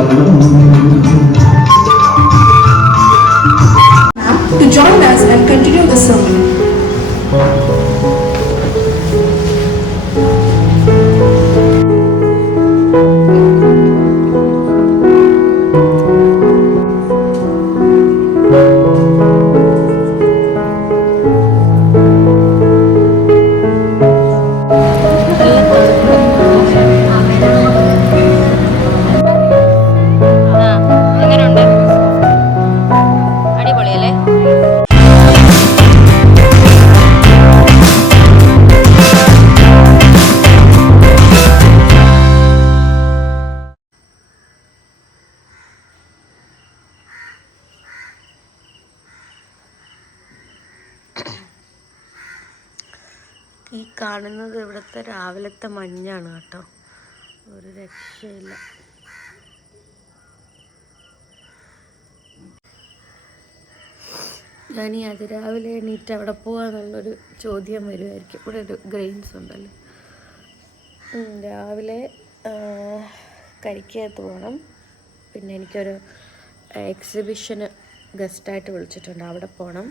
To join us and continue the sermon. ഈ കാണുന്നത് ഇവിടുത്തെ രാവിലത്തെ മഞ്ഞാണ് കേട്ടോ, ഒരു രക്ഷയില്ല. ഞാൻ ഈ അതിരാവിലെ എണീറ്റ് അവിടെ പോകാന്നുള്ളൊരു ചോദ്യം വരുമായിരിക്കും. ഇവിടെ ഒരു ഗ്രെയിൻസ് ഉണ്ടല്ലോ. രാവിലെ കരിക്കകത്ത് പോകണം. പിന്നെ എനിക്കൊരു എക്സിബിഷന് ഗസ്റ്റായിട്ട് വിളിച്ചിട്ടുണ്ട്, അവിടെ പോകണം.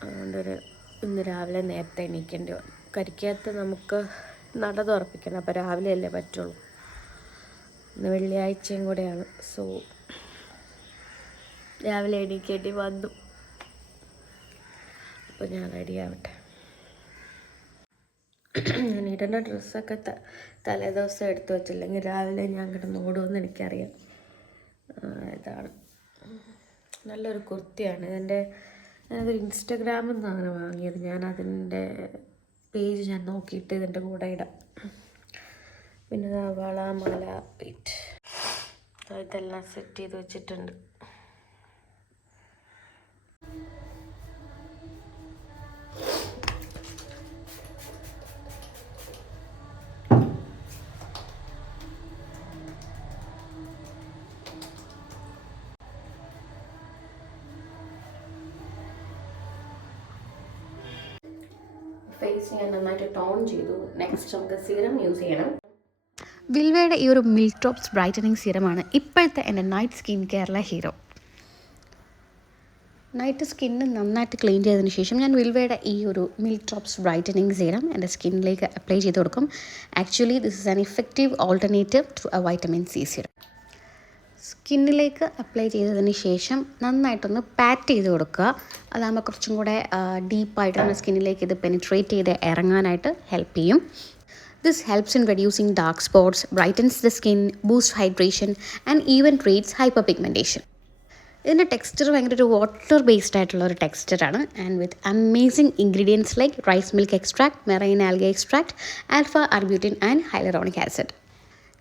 അതുകൊണ്ടൊരു ഇന്ന് രാവിലെ നേരത്തെ എണീക്കേണ്ടി വന്നു. കരിക്കകത്ത് നമുക്ക് നട തുറപ്പിക്കണം, അപ്പോൾ രാവിലെ അല്ലേ പറ്റുള്ളൂ. ഇന്ന് വെള്ളിയാഴ്ചയും കൂടെയാണ്, സോ രാവിലെ എണീക്കേണ്ടി വന്നു. അപ്പോൾ ഞാൻ റെഡിയാവട്ടെ. ഞാൻ ഇടേണ്ട ഡ്രസ്സൊക്കെ തലേദിവസം എടുത്തു വച്ചില്ലെങ്കിൽ രാവിലെ ഞാൻ കിടന്ന് ഓടുമെന്ന് എനിക്കറിയാം. ഇതാണ് നല്ലൊരു കുർത്തിയാണ്. ഞാനതൊരു ഇൻസ്റ്റഗ്രാമിൽ നിന്നാണ് വാങ്ങിയത്. ഞാൻ അതിൻ്റെ പേജ് ഞാൻ നോക്കിയിട്ട് ഇതിൻ്റെ കൂടെ ഇടാം. പിന്നെ വള മാല വെയിറ്റ് ഇതെല്ലാം സെറ്റ് ചെയ്ത് വെച്ചിട്ടുണ്ട്. ഫേസ് ഞാൻ നന്നായിട്ട് ടോൺ ചെയ്തു. നെക്സ്റ്റ് നമുക്ക് സീറം യൂസ് ചെയ്യണം. വിൽവയുടെ ഈ ഒരു മിൽക്ക് ഡ്രോപ്സ് ബ്രൈറ്റനിങ് സീറമാണ് ഇപ്പോഴത്തെ എൻ്റെ നൈറ്റ് സ്കിൻ കെയറിലെ ഹീറോ. നൈറ്റ് സ്കിന്ന് നന്നായിട്ട് ക്ലീൻ ചെയ്തതിന് ശേഷം ഞാൻ വിൽവയുടെ ഈ ഒരു മിൽക്ക് ഡ്രോപ്സ് ബ്രൈറ്റനിങ് സീറം എൻ്റെ സ്കിന്നിലേക്ക് അപ്ലൈ ചെയ്ത് കൊടുക്കും. Actually this is an effective alternative to a vitamin C serum. സ്കിന്നിലേക്ക് അപ്ലൈ ചെയ്തതിന് ശേഷം നന്നായിട്ടൊന്ന് പാറ്റ് ചെയ്ത് കൊടുക്കുക. അതാകുമ്പോൾ കുറച്ചും കൂടെ ഡീപ്പായിട്ട് നമ്മുടെ സ്കിന്നിലേക്ക് ഇത് പെനിട്രേറ്റ് ചെയ്ത് ഇറങ്ങാനായിട്ട് ഹെൽപ്പ് ചെയ്യും. This helps in reducing dark spots, brightens the skin, boost hydration and even treats hyperpigmentation. ഇതിൻ്റെ ടെക്സ്ചർ ഭയങ്കര ഒരു വാട്ടർ ബേസ്ഡ് ആയിട്ടുള്ള ഒരു ടെക്സ്ചറാണ്. And with amazing ingredients like rice milk extract, marine algae extract, alpha arbutin and hyaluronic acid.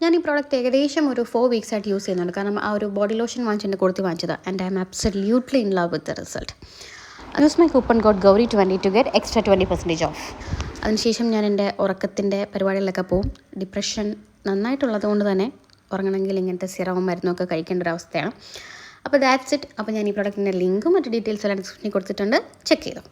ഞാൻ ഈ product ഏകദേശം ഒരു 4 weeks ആയിട്ട് യൂസ് ചെയ്യുന്നുണ്ട്. കാരണം ആ ഒരു ബോഡി ലോഷൻ വാങ്ങിച്ചതിൻ്റെ കൊടുത്ത് വാങ്ങിച്ചതാണ്. And I am absolutely in love with the result. Use my coupon code GAURI20 to get extra 20% off. അതിനുശേഷം ഞാൻ എൻ്റെ ഉറക്കത്തിൻ്റെ പരിപാടികളിലൊക്കെ പോവും. ഡിപ്രഷൻ നന്നായിട്ടുള്ളത് കൊണ്ട് തന്നെ ഉറങ്ങണമെങ്കിൽ ഇങ്ങനത്തെ സിറവും മരുന്നൊക്കെ കഴിക്കേണ്ട ഒരു അവസ്ഥയാണ്. അപ്പോൾ ദാറ്റ്സ് ഇറ്റ്. അപ്പോൾ ഞാൻ ഈ പ്രോഡക്റ്റിൻ്റെ ലിങ്കും മറ്റു ഡീറ്റെയിൽസ് എല്ലാം ഡിസ്ക്രിപ്ഷനിൽ കൊടുത്തിട്ടുണ്ട്, ചെക്ക് ചെയ്തോ.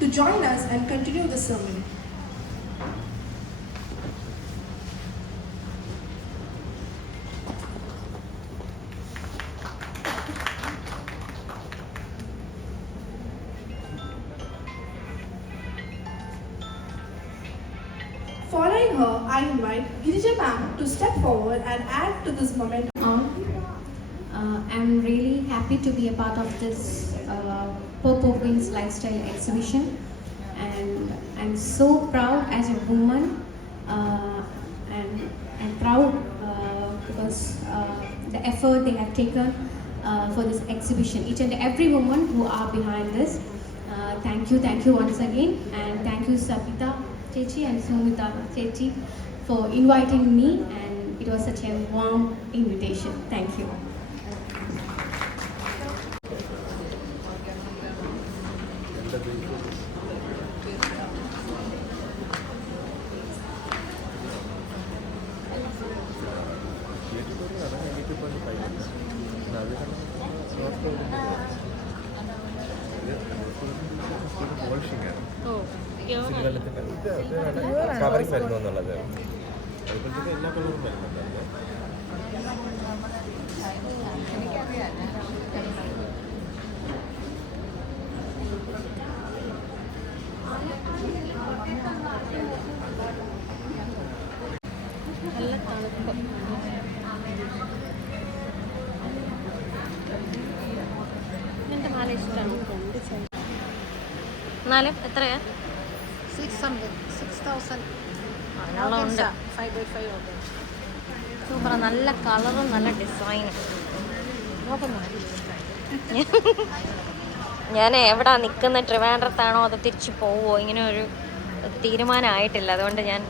to join us and continue the sermon. Following her, I invite Girija ma'am to step forward and add to this moment. I'm really happy to be a part of this Pope of Wings lifestyle exhibition, and I'm so proud as a woman, and I'm proud because the effort they have taken for this exhibition. Each and every woman who are behind this, thank you once again, and thank you Sabita Chechi and Sumita Chechi for inviting me, and it was such a warm invitation. Thank you. Covering വരുന്നു എന്നുള്ളത് അതുപോലത്തെ എല്ലാ കളറും വരുന്നുണ്ട്. നല്ല തണുപ്പ്. എൻ്റെ മാല ഇഷ്ടമാണ്. എന്നാലും എത്രയാ? 6,000. ഉണ്ട്. 5x5 super. നല്ല കളറും നല്ല ഡിസൈനും. ഞാൻ എവിടാ നിൽക്കുന്ന, ട്രിവാൻഡ്രത്താണോ അതോ തിരിച്ചു പോവോ, ഇങ്ങനെ ഒരു തീരുമാനമായിട്ടില്ല. അതുകൊണ്ട് ഞാൻ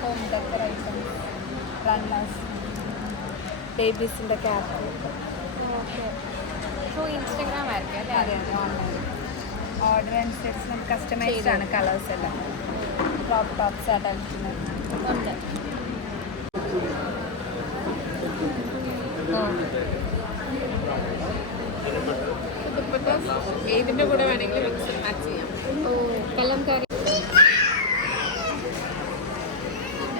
ഹോം ഡെക്കർ ഐറ്റംസ്, റണ്ണേഴ്സ്, ബേബീസിൻ്റെ ക്യാപ്പ്. ത്രൂ ഇൻസ്റ്റഗ്രാം ആയിരിക്കും അല്ലേ? അതെ അതെ, ഓൺലൈൻ ഓർഡർ അനുസരിച്ച് നമുക്ക് കസ്റ്റമൈസ്ഡ് ആണ് കളേഴ്സ് എല്ലാം. ക്രോപ്പ് ടോപ്സ്, അഡൽറ്റിന് ഉണ്ട്. ഏതിൻ്റെ കൂടെ വേണമെങ്കിലും മിക്സ് മാച്ച് ചെയ്യാം. കലംകാരി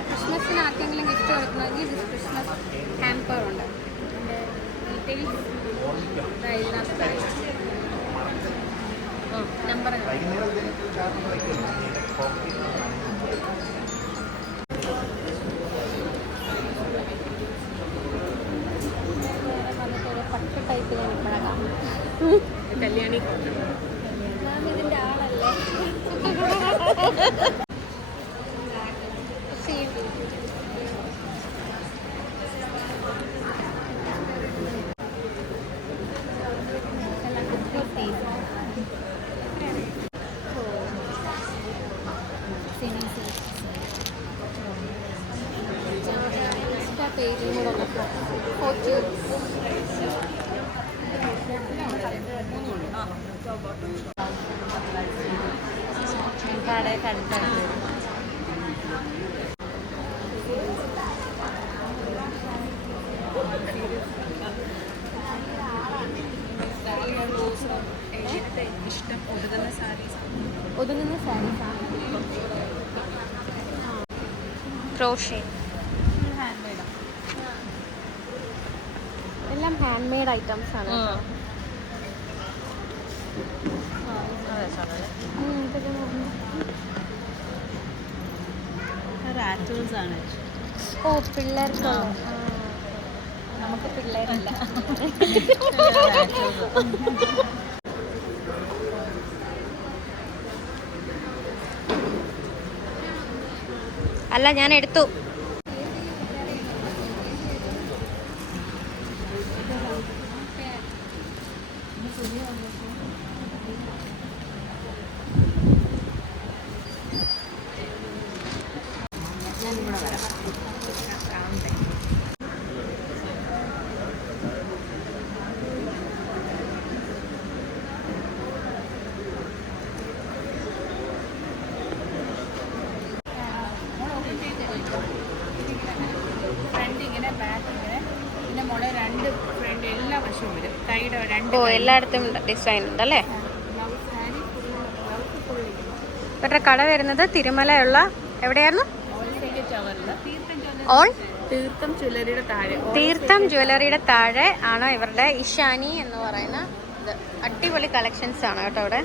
ക്രിസ്മസിന് ആർക്കെങ്കിലും ഗിഫ്റ്റ് കൊടുക്കണമെങ്കിൽ ഇത് ക്രിസ്മസ് ഹാമ്പർ ഉണ്ട്. ഇതിൻ്റെ ഡീറ്റെയിൽസ് നമ്പർ പട്ട് ടൈപ്പ് ഞാൻ ഇപ്പോഴാണ് കല്യാണി. മാം ഇതിൻ്റെ ആളല്ലേ? സ്റ്റേജിൽ കൂടെ ഒന്ന് ഫോട്ടോ കടയൊക്കെ അടുത്തടുത്ത് വരും. ഇഷ്ടം ഒതുങ്ങുന്ന സാരീസ്. ഒതുങ്ങുന്ന സാരീസാണ്. ക്രോഷേ എല്ലാം ഹാൻഡ് മെയ്ഡ് ഐറ്റംസ് ആണ്. റാറ്റൂസാണ്. ഓ പിള്ളേർക്ക് നമുക്ക് പിള്ളേരല്ല. അല്ല ഞാൻ എടുത്തു. ഫ്രണ്ട് ഇങ്ങനെ ബാക്ക് ഇങ്ങനെ പിന്നെ മോളെ രണ്ട് ഫ്രണ്ട് എല്ലാ വശവും വരും. കൈയുടെ രണ്ട് ഓ എല്ലായിടത്തും ഡിസൈൻ ഉണ്ടല്ലേ. സാരി ഫുള്ള് ഇവരുടെ കട വരുന്നത് തിരുമലയുള്ള എവിടെയായിരുന്നു? ടവറിൽ ഓൺ തീർത്ഥം ജ്വല്ലറിയുടെ താഴെ. തീർത്ഥം ജ്വല്ലറിയുടെ താഴെ ആണ് ഇവരുടെ ഇഷാനി എന്ന് പറയുന്ന ഇത്. അടിപൊളി കളക്ഷൻസ് ആണ് കേട്ടോ ഇവിടെ.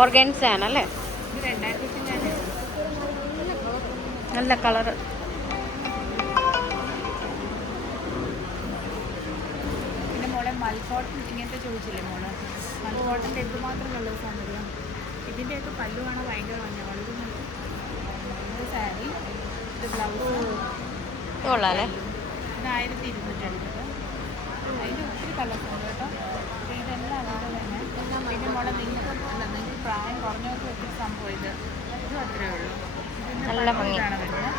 ഓർഗൻസ് ആണല്ലേ. ഇത് 2000 നല്ല കളറ്. പിന്നെ മോളെ മൽക്കോട്ടൻ ഇങ്ങനത്തെ ചോദിച്ചില്ലേ മോള്, മൽക്കോട്ടൻ്റെ എന്തുമാത്രം കളേഴ്സാണ് വരിക. ഇതിൻ്റെയൊക്കെ പല്ലുവാണ് ഭയങ്കര മഞ്ഞ വളരെ ഇത് സാരി, ഇത് ബ്ലൗസ്. കൊള്ളാല്ലേ. ഇത് 1250. അതിൻ്റെ ഒത്തിരി കളേഴ്സുണ്ട് കേട്ടോ. അപ്പോൾ ഇതെല്ലാം അതുപോലെ തന്നെ. പിന്നെ മോളെ നിങ്ങൾക്ക് പ്രായം കുറഞ്ഞവർക്ക് ഒത്തിരി സംഭവം ഇതും അത്രേ ഉള്ളൂ. നല്ല ഭംഗി. ഇതാണ് വരുന്നത്.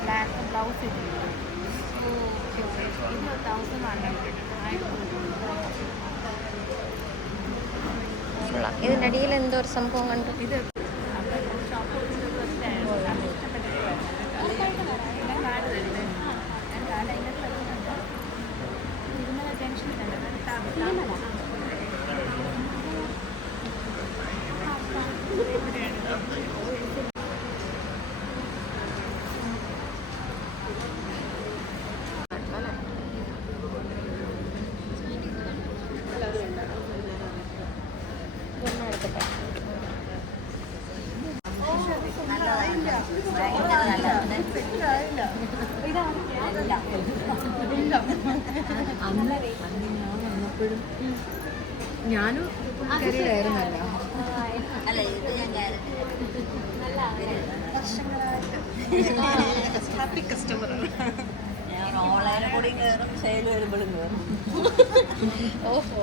ബ്ലാക്ക് ബ്ലൗസ് ഇട്ടിട്ടുണ്ട്. ഇത് 1100. ഇതിൻ്റെ അടിയിൽ എന്തോ ഒരു സംഭവം കണ്ടു. ഇത് ഷോപ്പ് ഞാൻ കാർഡ് തരുന്നത്. ഞാൻ കാർഡ് അതിനകത്ത് വെച്ചിട്ടുണ്ട്. തിരുമല ജംഗ്ഷനിലുണ്ട്. ഞാനും കയറിയായിരുന്നല്ലോ. Happy customer. ഞാൻ ഓൺലൈനിൽ കൂടി കയറും, സെയിൽ വരുമ്പോഴും കയറും. ഓഹോ.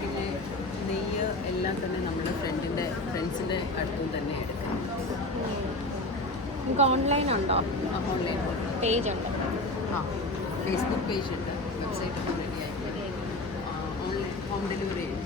പിന്നെ നെയ്യ് എല്ലാം തന്നെ നമ്മുടെ ഫ്രണ്ട്സിൻ്റെ അടുത്തും തന്നെ എടുക്കാം. നമുക്ക് ഓൺലൈൻ ഉണ്ടോ? ഓൺലൈൻ പേജ് ഉണ്ട്. ഫേസ്ബുക്ക് പേജ് ഉണ്ട്, വെബ്സൈറ്റ് ഒക്കെ റെഡിയായി. ഓൺലൈൻ ഹോം ഡെലിവറി ഉണ്ട്.